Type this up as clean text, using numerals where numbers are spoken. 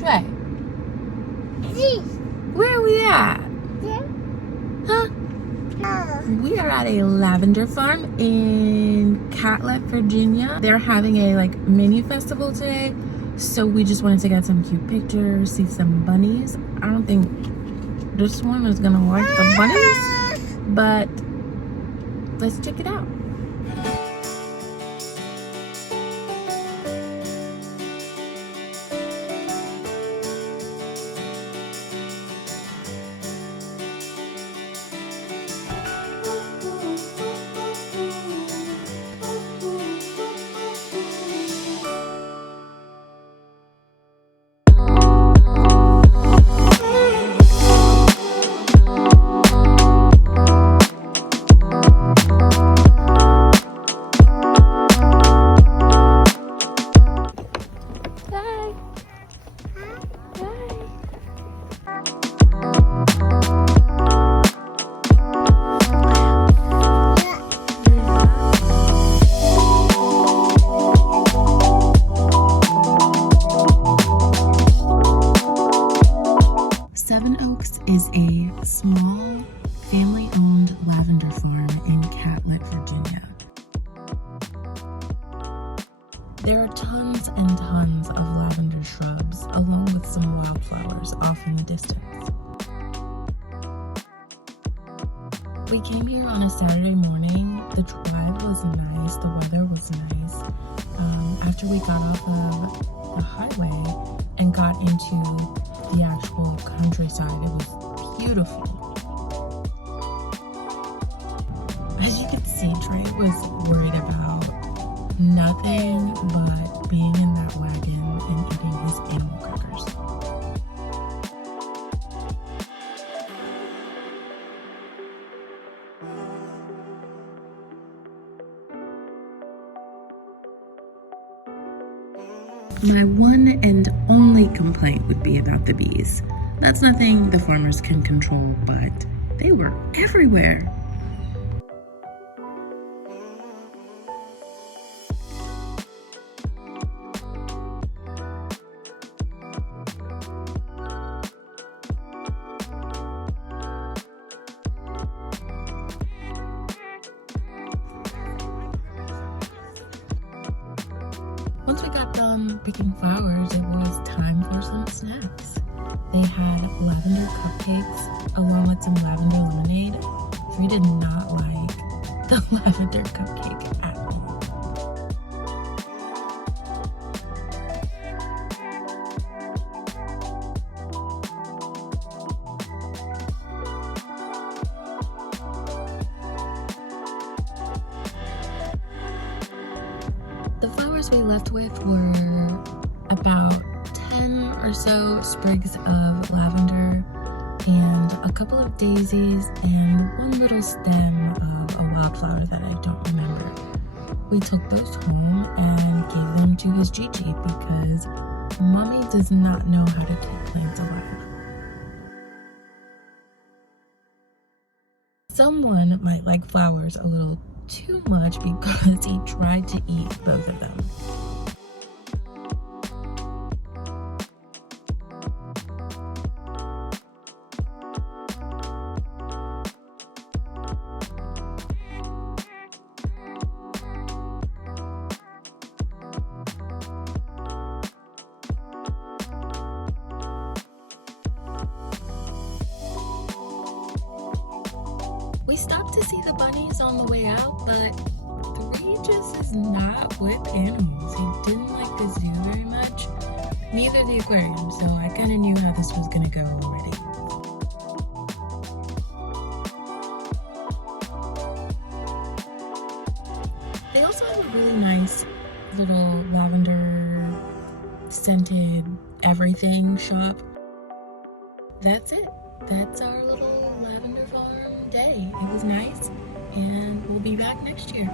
Trey, where are we at? Huh? We are at a lavender farm in Catlett, Virginia. They're having a mini festival today, so we just wanted to get some cute pictures, see some bunnies. I don't think this one is gonna like the bunnies, but let's check it out. Seven Oaks is a small, family-owned lavender farm in Catlett, Virginia. There are tons and tons of lavender shrubs, along with some wildflowers off in the distance. We came here on a Saturday morning. The drive was nice, the weather was nice. After we got off of the highway and got into the actual countryside, it was beautiful. As you can see, Trey was worried about nothing but being in that wagon and eating his animal crackers. My one and only complaint would be about the bees. That's nothing the farmers can control, but they were everywhere. Once we got done picking flowers, it was time for some snacks. They had lavender cupcakes along with some lavender lemonade. We did not like the lavender cupcake at all. The flowers we left with were about 10 or so sprigs of lavender and a couple of daisies and one little stem of a wildflower that I don't remember. We took those home and gave them to his Gigi because Mommy does not know how to keep plants alive. Someone might like flowers a little too much because he tried to eat both of them. We stopped to see the bunnies on the way out, but 3 just is not with animals. He didn't like the zoo very much, neither the aquarium, so I kind of knew how this was going to go already. They also have a really nice little lavender scented everything shop. That's it. That's our little lavender farm day. It was nice, and we'll be back next year.